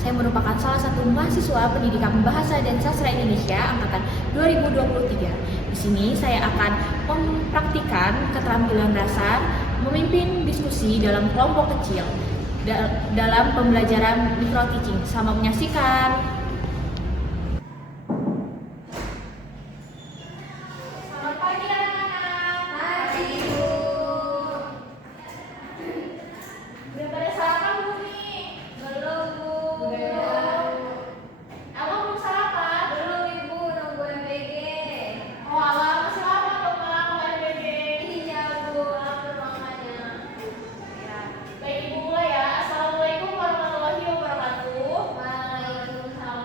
Saya merupakan salah satu mahasiswa Pendidikan Bahasa dan Sastra Indonesia angkatan 2023. Di sini saya akan mempraktikkan keterampilan dasar memimpin diskusi dalam kelompok kecil dalam pembelajaran micro teaching. Selamat menyaksikan. Selamat pagi anak-anak. Pagi, Bu. Udah pada sarapan belum nih? Belum, Bu. Belum. Abang belum sarapan? Belum, Ibu. Nunggu MPG. Oh alah, masih lama dong Mak, makan BB. Iya, Bu. Lapar makanya. Baik, Ibu mulai ya. Assalamualaikum warahmatullahi wabarakatuh. Waalaikumsalam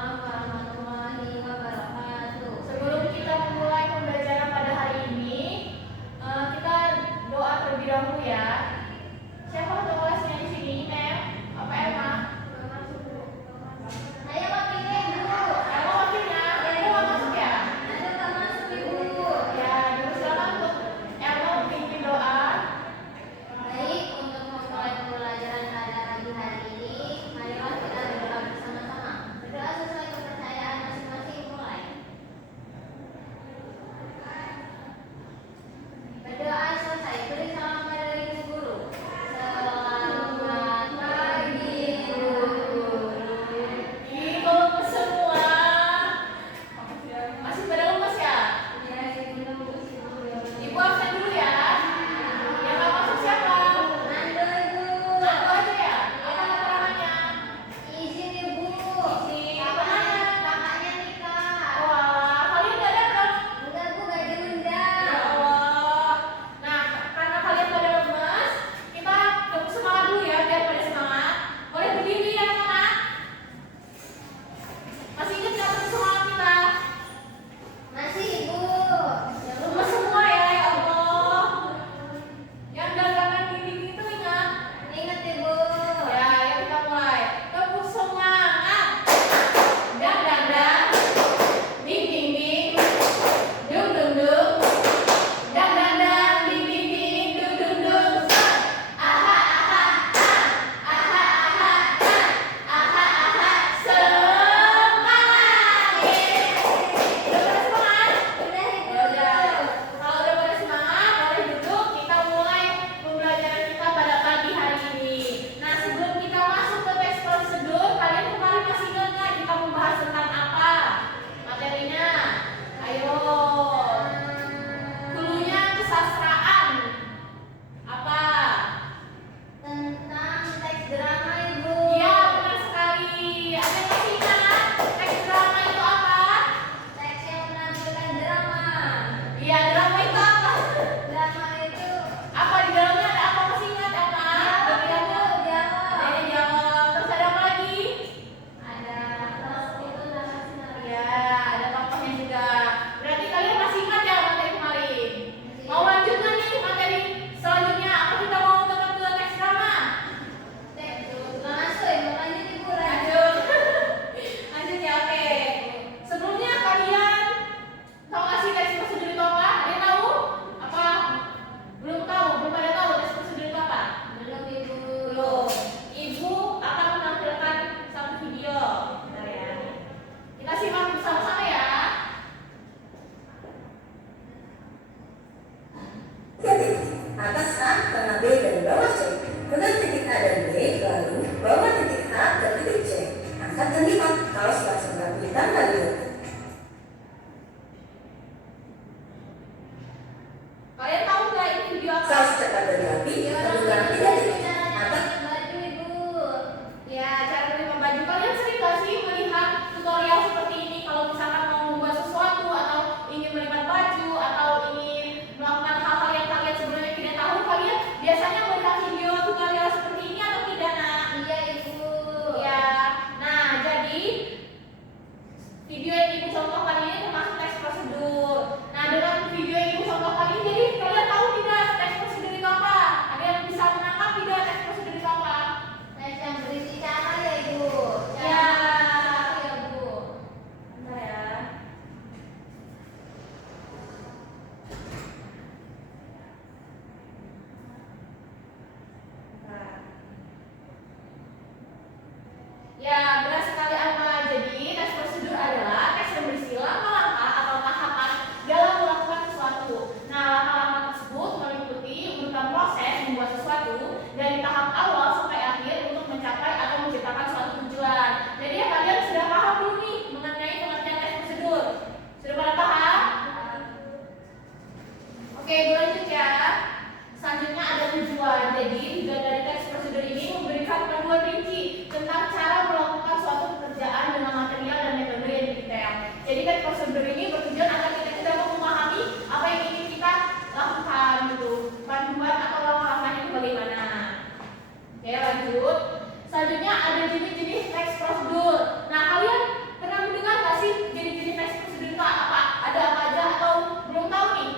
Selanjutnya ada jenis-jenis teks prosedur. Nah, kalian pernah mendengar nggak sih jenis-jenis teks prosedur itu apa? Ada apa aja atau belum tahu nih?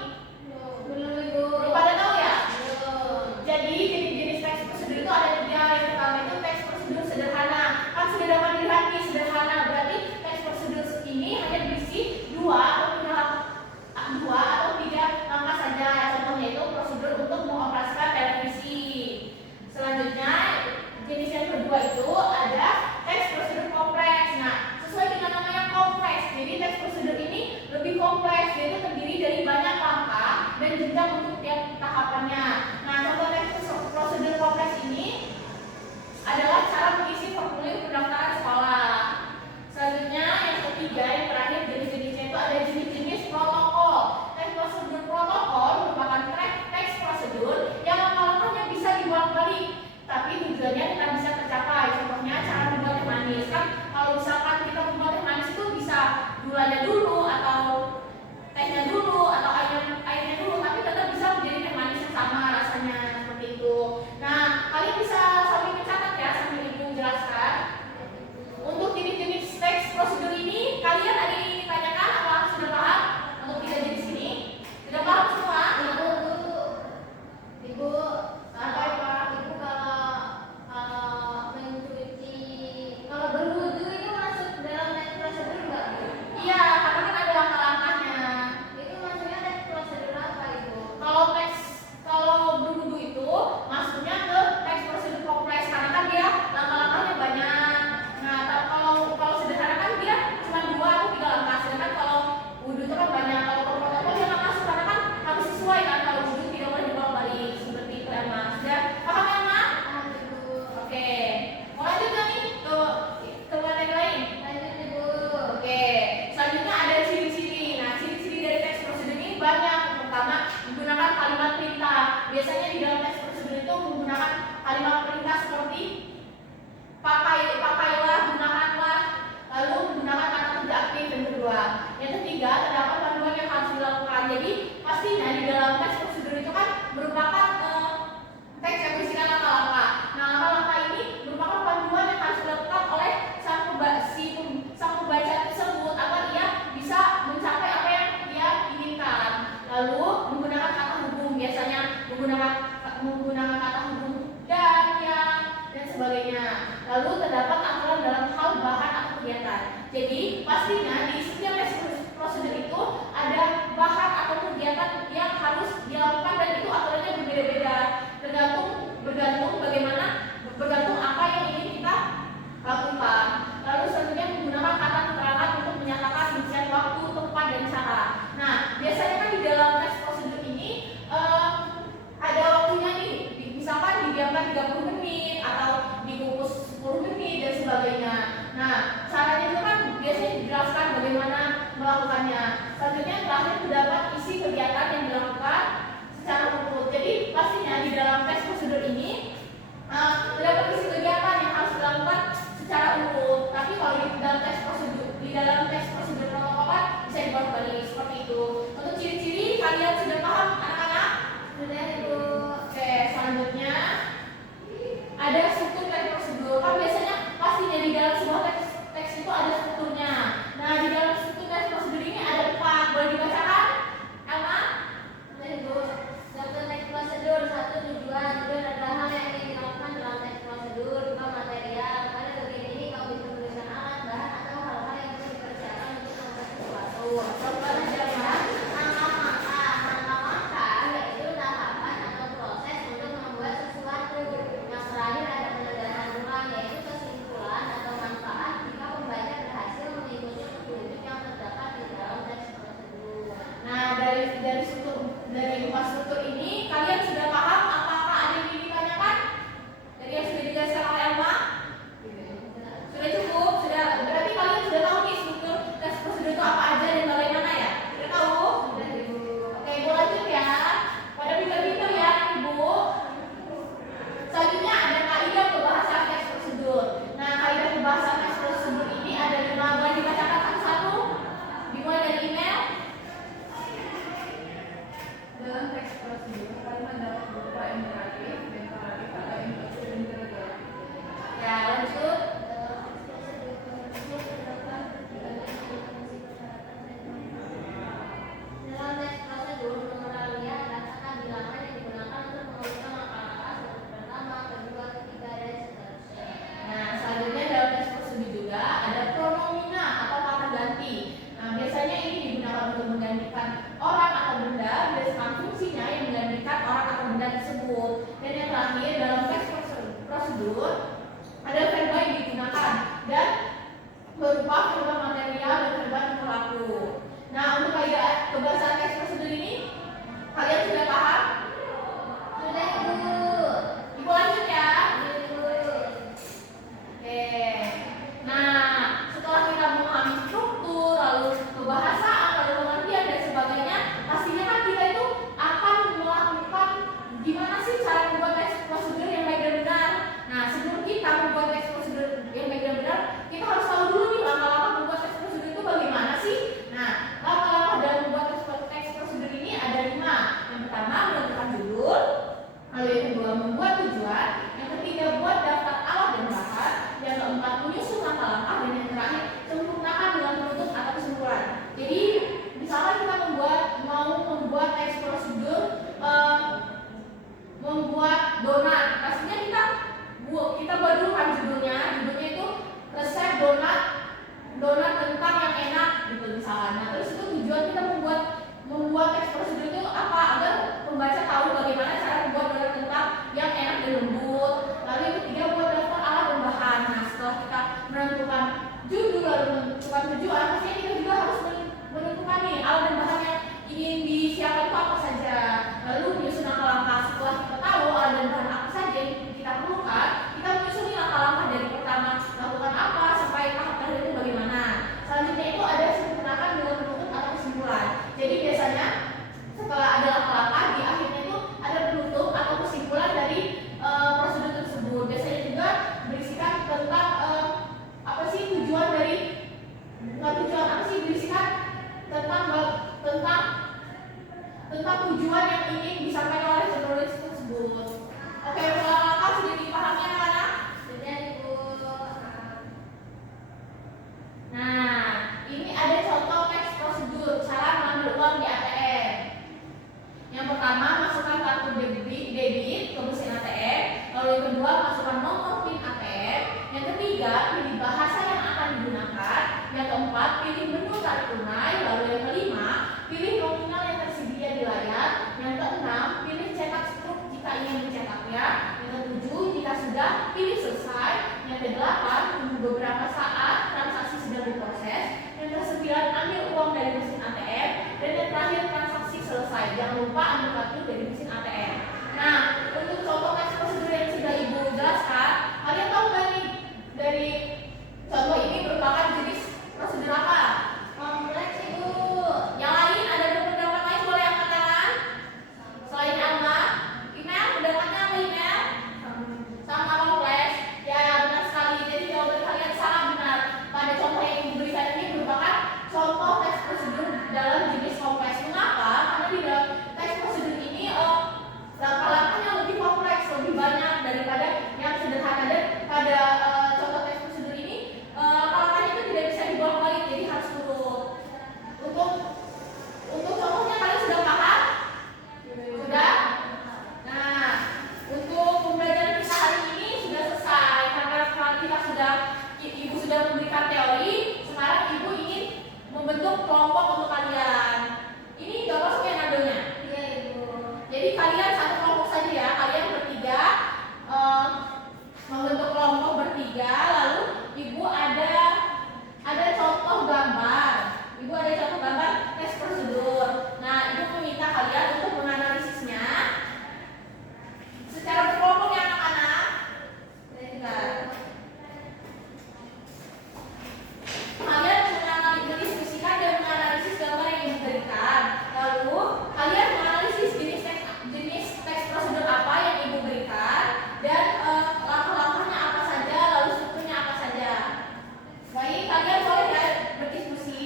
Belum Ibu. Belum pada tahu ya? Belum. Jadi jenis-jenis teks prosedur itu ada 3. Yang pertama itu teks prosedur sederhana. Kan sudah dapat dilihat nih, sederhana berarti teks prosedur ini hanya berisi 2 atau 3 langkah saja. Contohnya itu prosedur untuk mengoperasikan televisi. Selanjutnya jenis yang kedua itu ada teks prosedur kompleks. Nah, sesuai dengan namanya kompleks, jadi teks prosedur ini lebih kompleks, yaitu terdiri dari banyak langkah dan jenjang untuk tiap tahapannya. Nah, contoh teks prosedur kompleks ini adalah cara mengisi formulir pendaftaran sekolah. Selanjutnya yang ketiga, yang terakhir jenis-jenisnya itu ada jenis-jenis protokol. Teks prosedur protokol merupakan teks prosedur yang langkah-langkahnya bisa dibolak-balik, tapi tujuannya tetap bisa tercapai. Contohnya cara membuat teh manis. Kan kalau misalkan kita membuat teh manis itu bisa gulanya dulu atau tehnya dulu atau airnya dulu, tapi tetap bisa menjadi teh manis yang sama rasanya seperti itu. Nah, kalian bisa sambil mencatat ya sambil ibu jelaskan. Untuk jenis-jenis teks prosedur ini kalian ada yang ingin ditanyakan apa sudah paham untuk 3 jenis ini? Sudah paham semua? Ibu, apa Ibu kalau mencuci, kalau berwudu itu masuk dalam teks prosedur nggak Bu? Iya, karena kan ada langkah-langkahnya. Itu maksudnya teks prosedur apa Ibu? Kalau berwudu itu masuknya ke teks prosedur kompleks karena kan dia langkah-langkahnya banyak. Nah, kalau sederhana kan dia cuma 2 atau 3 langkah. Sedangkan kalau wudu itu kan banyak. Kalau protokol dia nggak masuk karena kan harus sesuai kan. Kalau wudu tidak boleh dibolak-balik seperti itu ya Mas. Sudah paham ya Mas? Paham Ibu. Oke. Mau lanjut nggak nih ke materi lain? Lanjut Ibu. Oke, selanjutnya ada ciri-ciri. Nah, ciri-ciri dari teks prosedur ini banyak. Yang pertama, menggunakan kalimat perintah. Biasanya di dalam teks prosedur itu menggunakan kalimat perintah seperti pakailah, gunakanlah, lalu menggunakan kata kerja aktif yang kedua. Yang ketiga, terdapat panduan yang harus dilakukan. Jadi, pastinya di dalam teks prosedur itu kan merupakan teks yang berisikan langkah-langkah. Nah, langkah-langkah ini merupakan panduan yang harus dilakukan oleh sang pembaca tersebut agar ia bisa mencapai apa yang dia inginkan. Lalu menggunakan kata hubung, biasanya menggunakan kata hubung dan yang dan sebagainya. Lalu terdapat aturan dalam hal bahan atau kegiatan. Jadi pastinya di setiap teks prosedur itu ada bahan atau kegiatan yang harus dilakukan dan itu aturannya berbeda-beda, bergantung apa yang ingin kita lakukan. Lalu selanjutnya menggunakan kata keterangan untuk menyatakan rincian waktu, tempat, dan cara. Nah, biasanya kan di dalam teks prosedur ini ada waktunya nih, misalkan didiamkan 30 menit atau dikukus 10 menit dan sebagainya. Nah, caranya itu kan biasanya dijelaskan bagaimana melakukannya. Selanjutnya terakhir terdapat isi kegiatan yang dilakukan secara urut. Jadi pastinya di dalam teks prosedur ini terdapat isi kegiatan yang harus dilakukan secara urut. Tapi kalau di dalam teks prosedur protokol kan bisa dibalik seperti itu. Untuk ciri-ciri kalian sudah paham anak-anak? Sudah Ibu. Oke, selanjutnya ada struktur teks prosedur. Kan biasanya pastinya di dalam sebuah teks itu ada strukturnya. Nah, di dalam struktur teks prosedur ini ada 4. Boleh dibacakan? Elma? Sudah Ibu. Struktur teks prosedur 1 tujuan. Tujuan adalah hal yang ingin dilakukan dalam teks prosedur. 2 material. Pada bagian ini kau bisa menuliskan alat, bahan atau hal-hal yang bisa dikerjakan untuk membuat sesuatu. Contoh adalah langkah-langkah yaitu tahapan atau proses untuk membuat sesuatu. Yang terakhir ada masukkan nomor PIN ATM. Yang ketiga, pilih bahasa yang akan digunakan. Yang keempat, pilih menu tarik tunai. Lalu yang kelima, pilih nominal yang tersedia di layar. Yang keenam, pilih cetak struk jika ingin mencetaknya. Yang ketujuh, jika sudah, pilih selesai. Yang kedelapan, tunggu beberapa saat transaksi sedang diproses. Yang kesembilan, ambil uang dari mesin ATM. Dan yang terakhir, transaksi selesai. Jangan lupa ambil kartu dari mesin ATM. Nah, untuk contoh teks prosedur yang sudah Ibu jelaskan, kalian tahu nggak nih dari contoh ini merupakan jenis prosedur apa? Kompleks Ibu. Yang lain ada pendapat lain boleh angkat tangan? Selain Alma, email pendapatnya apa email? Sama kompleks. Ya benar sekali. Jadi jawaban kalian sangat benar. Pada contoh yang Ibu berikan ini merupakan contoh teks prosedur dalam jenis kompleks. Mengapa? Karena di dalam teks prosedur ini langkah-langkahnya lebih kompleks, lebih banyak daripada yang sederhana. Dan pada contoh teks prosedur ini langkah-langkahnya itu tidak bisa dibolak-balik, jadi harus urut. Untuk contohnya kalian sudah paham? Sudah? Nah, untuk pembelajaran kita hari ini sudah selesai karena kita sudah Ibu sudah memberikan teori. Sekarang Ibu ingin membentuk kelompok untuk kalian. Ini gambar semua yang nadonya. Iya Ibu. Jadi kalian satu kelompok saja ya, kalian bertiga membentuk kelompok bertiga. Lalu Ibu ada contoh gambar. Ibu ada contoh gambar tes prosedur. Nah, Ibu meminta kalian untuk menganalisisnya secara berkelompok ya anak-anak. Kalian mendiskusikan dan menganalisis gambar yang diberikan. Lalu kalian menganalisis jenis teks prosedur apa yang Ibu berikan dan langkah-langkahnya apa saja, lalu strukturnya apa saja. Baik, kalian boleh ya berdiskusi.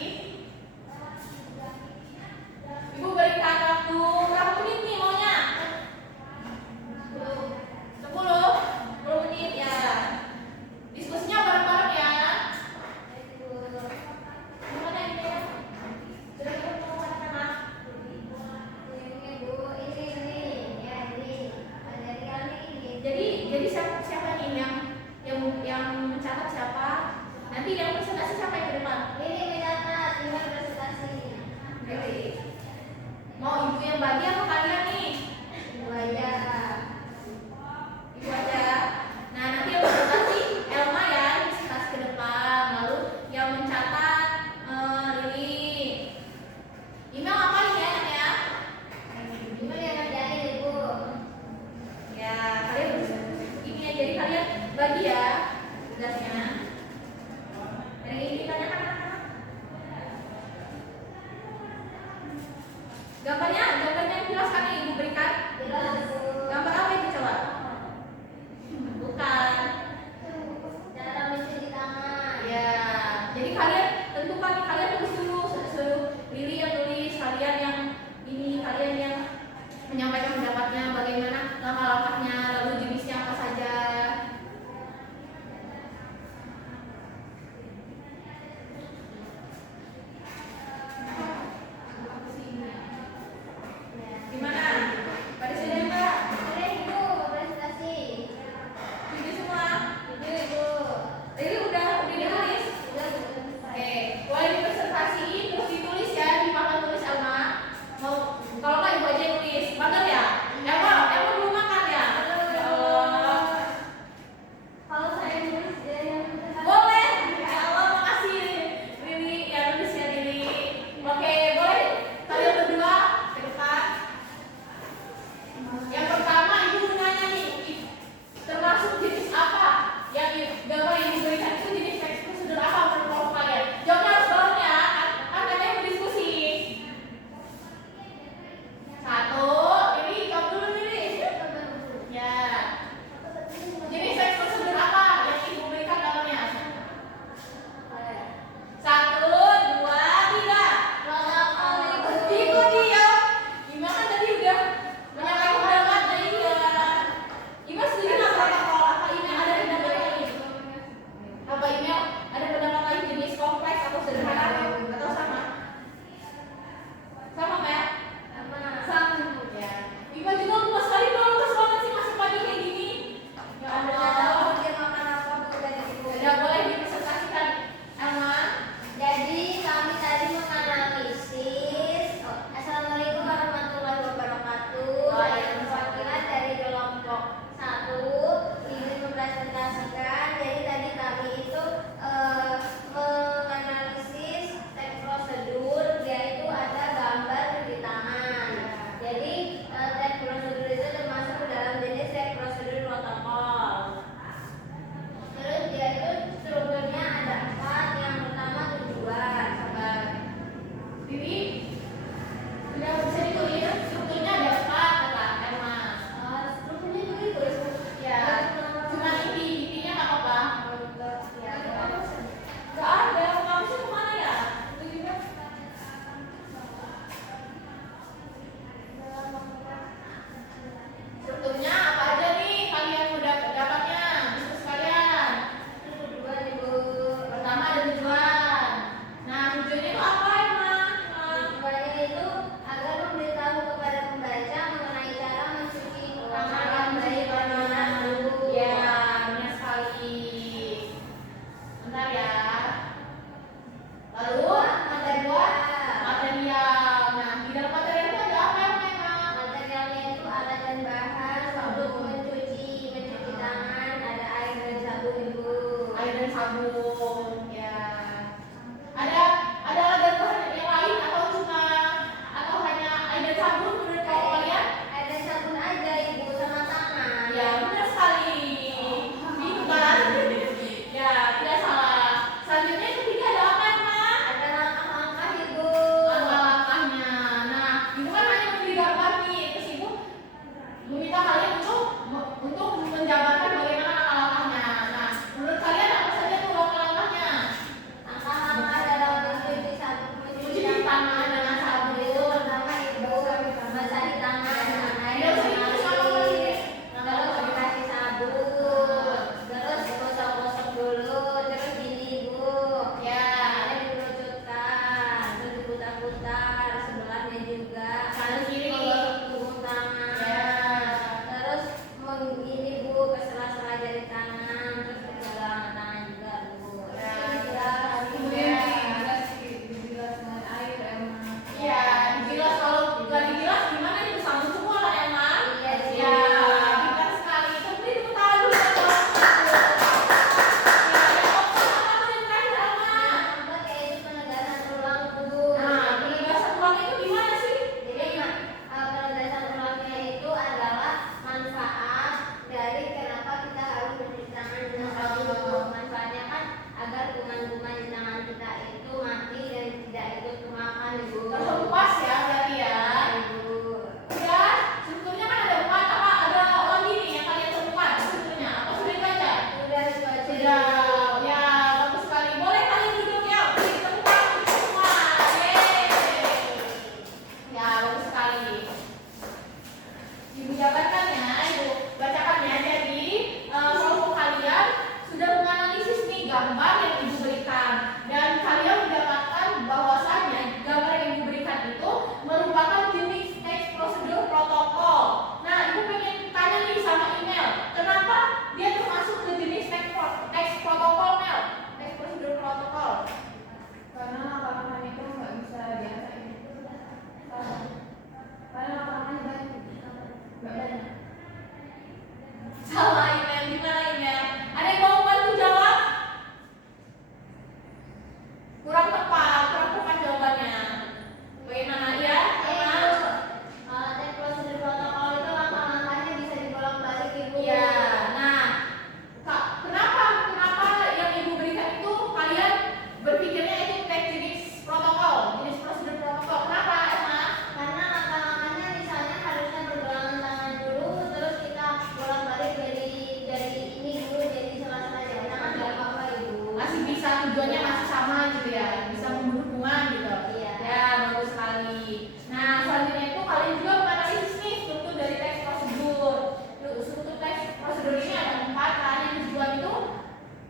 Ibu berikan waktu berapa menit nih maunya? 10 menit ya. Diskusinya bareng-bareng ya. Gimana ini ya? Sudah ketemu anak-anak? Ini Bu, ini ya ini. Ada kali ini. Jadi siapa nih yang mencatat siapa? Nanti yang presentasi siapa yang ke depan? Ini mencatat, ini presentasi. Baik. Mau Ibu yang bagi atau kalian nih? Ibu aja. Ibu aja. Nah, nanti yang presentasi Elma ya, presentasi ke depan. Lalu yang mencatat Lili. Email apa nih ya? Ibu yang ngerjain Ibu. Ya, kalian ini ya, jadi kalian bagi ya tugasnya. Ada yang ingin ditanyakan anak-anak? Gambarnya yang jelas kan yang Ibu berikan? Jelas Bu. Gambar apa itu coba? Bukan. Cara mencuci tangan. Ya, jadi kalian tentukan nih, kalian tulis dulu seluruh Lili yang tulis, kalian yang ini, kalian yang menyampaikan pendapatnya, bagaimana langkah-langkahnya, lalu jenisnya apa saja. Gimana? sabun. Ya. Ada alat bahan yang lain atau hanya air dan sabun menurut kalian? Air dan sabun aja Ibu sama tangan. Ya, benar sekali. Itu kan? Ya, tidak salah. Selanjutnya yang ketiga ada apa, Emma? Ada langkah-langkah Ibu. Langkah-langkahnya. Nah, itu kan hanya memberi gambar nih. Terus Ibu meminta kalian untuk menjabarkan bagaimana langkah-langkahnya. Nah, menurut kalian apa saja tuh langkah-langkahnya? Langkah-langkah dalam mencuci Mencuci tangan dengan sabun. itu pertama Ibu basahi tangan dengan air Tidak usah dan ditulis sama sabun. lagi. Terus dikasih sabun, terus digosok-gosok dulu, terus gini Ibu. Ya. Tangannya dikerucutkan, terus diputar-putar sebelahnya juga. Kanan kiri. Menggosok tubuh tangan. Ya. Terus ini Bu ke sela-sela jari tangan, terus ke dalam tangan juga Bu. Ya. Iya, dibilas. Kalau nggak dibilas gimana itu sama semua lah emang. Iya, Ya, pintar sekali. Tapi tepuk tangan dulu ya, Bang. Ya, yang keempat apa tuh yang terakhir, Alma? Keempat yaitu penegasan ulang Bu. Nah, penegasan ulang itu gimana sih? Jadi penegasan ulangnya itu adalah manfaat dari kenapa kita harus mencuci tangan dengan sabun. Manfaatnya kan agar kuman-kuman di tangan kita itu mati dan tidak ikut kemakan Ibu. Terhempas ya berarti ya. Ibu. Ya, sebetulnya kan ada empat apa? Ada lagi nih yang kalian temukan sebetulnya. Apa sudah dibaca? Sudah itu aja. Sudah. Ya, bagus sekali. Boleh kalian duduk ya. Beri tepuk tangan untuk semua. Yeay. Ya, bagus sekali. Ibu jabarkan ya, Ibu bacakan ya. Jadi, kelompok kalian sudah menganalisis nih gambar yang Ibu berikan. Dan kalian mendapatkan bahwasannya gambar yang Ibu berikan itu merupakan jenis teks prosedur protokol. Nah, Ibu pengen tanya nih sama email, kenapa dia termasuk ke jenis teks protokol, Mel? Teks prosedur protokol. Karena langkah-langkahnya itu nggak bisa diasain. Karena langkah-langkahnya banyak, nggak banyak. Salah email, gimana email? Ada yang mau bantu jawab? Kurang tepat jawabannya. Bagaimana ya? Emma? Teks prosedur protokol itu langkah-langkahnya bisa dibolak-balik Ibu. Ya, nah, Kak, kenapa yang Ibu berikan itu kalian berpikirnya itu teks jenis protokol, jenis prosedur protokol? Kenapa, Emma? Karena langkah-langkahnya misalnya harusnya bergelangan tangan dulu, terus kita bolak-balik dari ini dulu jadi sela-sela jari tangan nggak apa-apa Ibu. Masih bisa, tujuannya masih sama gitu ya, bisa membunuh kuman gitu. Iya. Ya, bagus sekali. Nah, selanjutnya itu kalian juga menganalisis nih struktur dari teks prosedur. Struktur teks prosedur ini ada 4 kan. Yang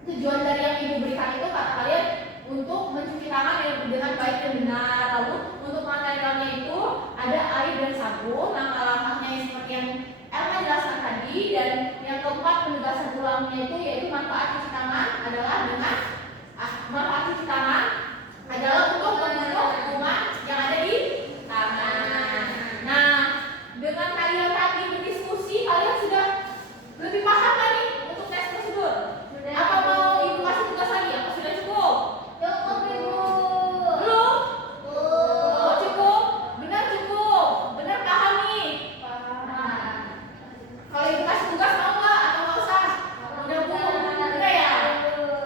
tujuan dari yang Ibu berikan itu kata kalian untuk mencuci tangan dengan baik dan benar. Lalu untuk materialnya itu ada air dan sabun. Langkah-langkahnya yang seperti yang Elma jelaskan tadi. Dan yang keempat penegasan ulangnya itu yaitu manfaat cuci tangan adalah untuk membunuh kuman yang ada di tangan. Nah, dengan kalian tadi berdiskusi, kalian sudah lebih paham kan nih untuk tes prosedur? Sudah. Apa mau Ibu kasih tugas lagi? Apa sudah cukup? Cukup Ibu. Belum? Cukup. Oh, cukup? Benar paham nih? Nah, Kalau Ibu kasih tugas mau nggak atau nggak usah? Udah Bu, udah ya?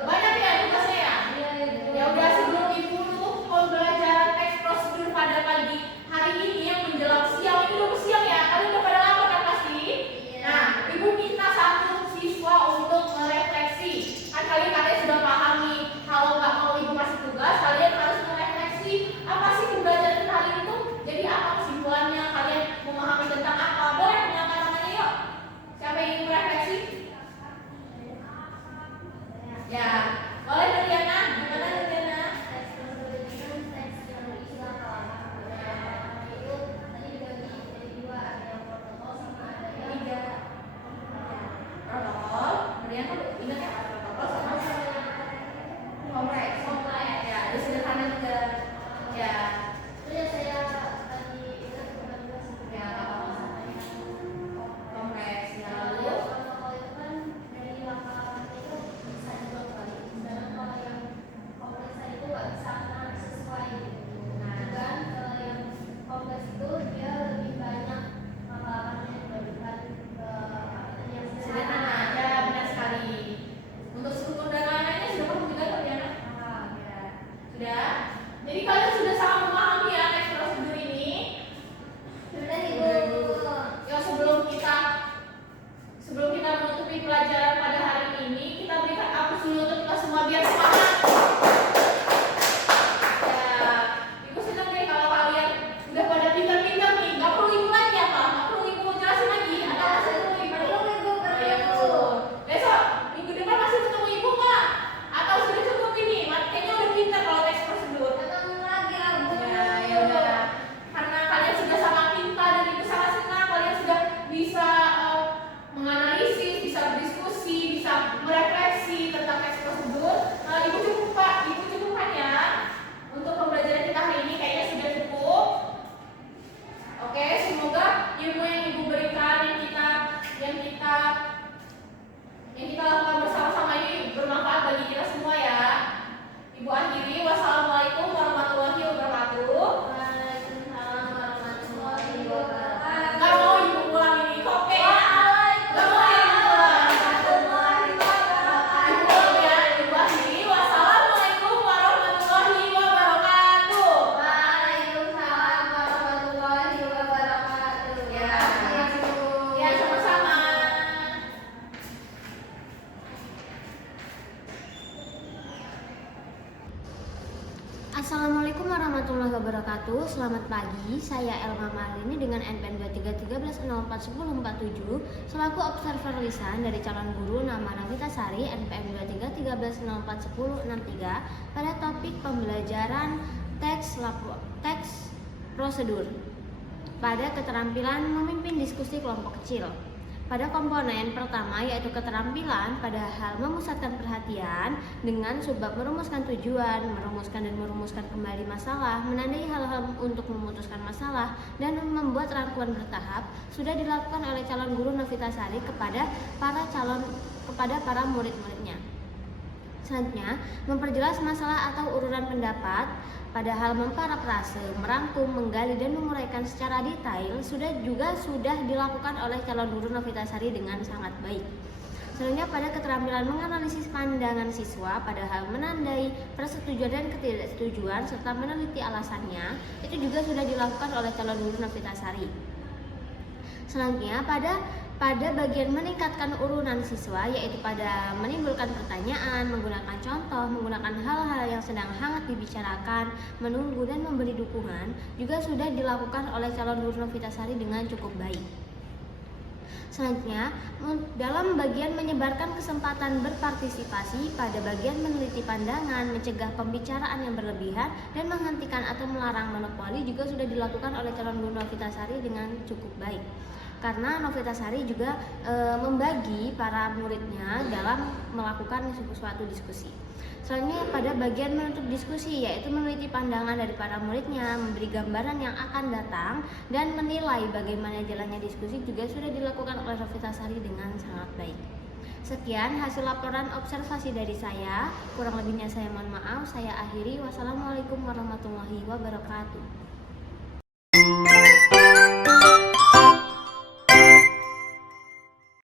Banyak ya tugasnya ya? iya Ibu. Ya udah, sebelum Ibu tutup pembelajaran teks prosedur pada pagi hari ini yang menjelang siang, ini udah siang ya? Kalian udah pada lapar kan pasti? Iya. Nah, Ibu minta satu siswa untuk merefleksi. Kan kalian katanya sudah paham nih. Kalau nggak mau Ibu kasih tugas, kalian harus merefleksi apa sih pembelajaran kita hari itu? Jadi apa kesimpulannya? Kalian memahami tentang apa? Boleh mengangkat tangannya yuk. Siapa yang ingin merefleksi? Ya, boleh Nuriana. Gimana Nuriana? Teks prosedur ini kan teks yang berisi langkah-langkah. Itu tadi dibagi jadi dua, ada yang protokol sama ada yang Tiga. Protokol. Nuriana ingat ya protokol sama kompleks. Ya, ada sederhana juga. Ya. itu ya saya tadi ingat bukan juga sih. Ya, nggak apa-apa. Kompleks. Ya, lalu Protokol itu kan dari langkah itu bisa dibolak-balik. Assalamualaikum warahmatullahi wabarakatuh. Selamat pagi, saya Elma Marini dengan NPM 2313041047 selaku observer lisan dari calon guru nama Navita Sari NPM 2313041063 pada topik pembelajaran teks prosedur pada keterampilan memimpin diskusi kelompok kecil. Pada komponen pertama yaitu keterampilan pada hal memusatkan perhatian dengan subbab merumuskan tujuan, merumuskan dan merumuskan kembali masalah, menandai hal-hal untuk memutuskan masalah, dan membuat rangkuman bertahap sudah dilakukan oleh calon guru Navita Sari kepada para murid-muridnya. Selanjutnya, memperjelas masalah atau ururan pendapat pada hal memparafrase, merangkum, menggali, dan menguraikan secara detail sudah dilakukan oleh calon guru Navita Sari dengan sangat baik. Selanjutnya, pada keterampilan menganalisis pandangan siswa pada hal menandai persetujuan dan ketidaksetujuan serta meneliti alasannya, itu juga sudah dilakukan oleh calon guru Navita Sari. Selanjutnya, pada bagian meningkatkan urunan siswa yaitu pada menimbulkan pertanyaan, menggunakan contoh, menggunakan hal-hal yang sedang hangat dibicarakan, menunggu dan memberi dukungan juga sudah dilakukan oleh calon guru Navita Sari dengan cukup baik. Selanjutnya, dalam bagian menyebarkan kesempatan berpartisipasi pada bagian meneliti pandangan, mencegah pembicaraan yang berlebihan, dan menghentikan atau melarang monopoli juga sudah dilakukan oleh calon guru Navita Sari dengan cukup baik. Karena Navita Sari juga membagi para muridnya dalam melakukan suatu diskusi. Selanjutnya pada bagian menutup diskusi yaitu meneliti pandangan dari para muridnya, memberi gambaran yang akan datang, dan menilai bagaimana jalannya diskusi juga sudah dilakukan oleh Navita Sari dengan sangat baik. Sekian hasil laporan observasi dari saya, kurang lebihnya saya mohon maaf, saya akhiri. Wassalamualaikum warahmatullahi wabarakatuh.